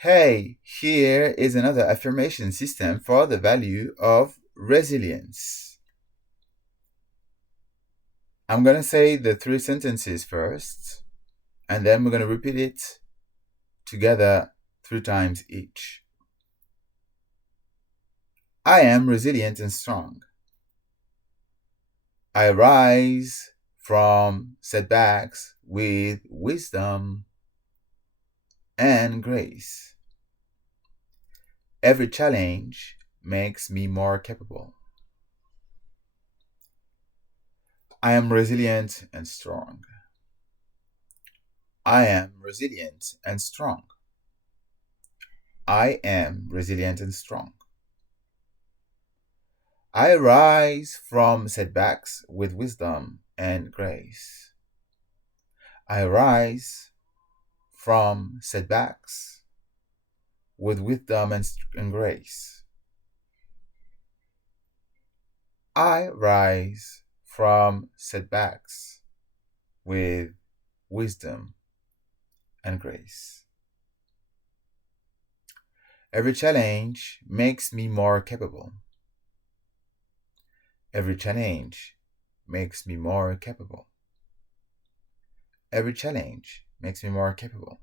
Hey, here is another affirmation system for the value of resilience. I'm going to say the three sentences first, and then we're going to repeat it together 3 times each. I am resilient and strong. I rise from setbacks with wisdom and grace. Every challenge makes me more capable. I am resilient and strong. I am resilient and strong. I am resilient and strong. I rise from setbacks with wisdom and grace. I rise from setbacks with wisdom and grace. I rise from setbacks with wisdom and grace. Every challenge makes me more capable. Every challenge makes me more capable. Every challenge makes me more capable.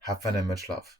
Have fun and much love.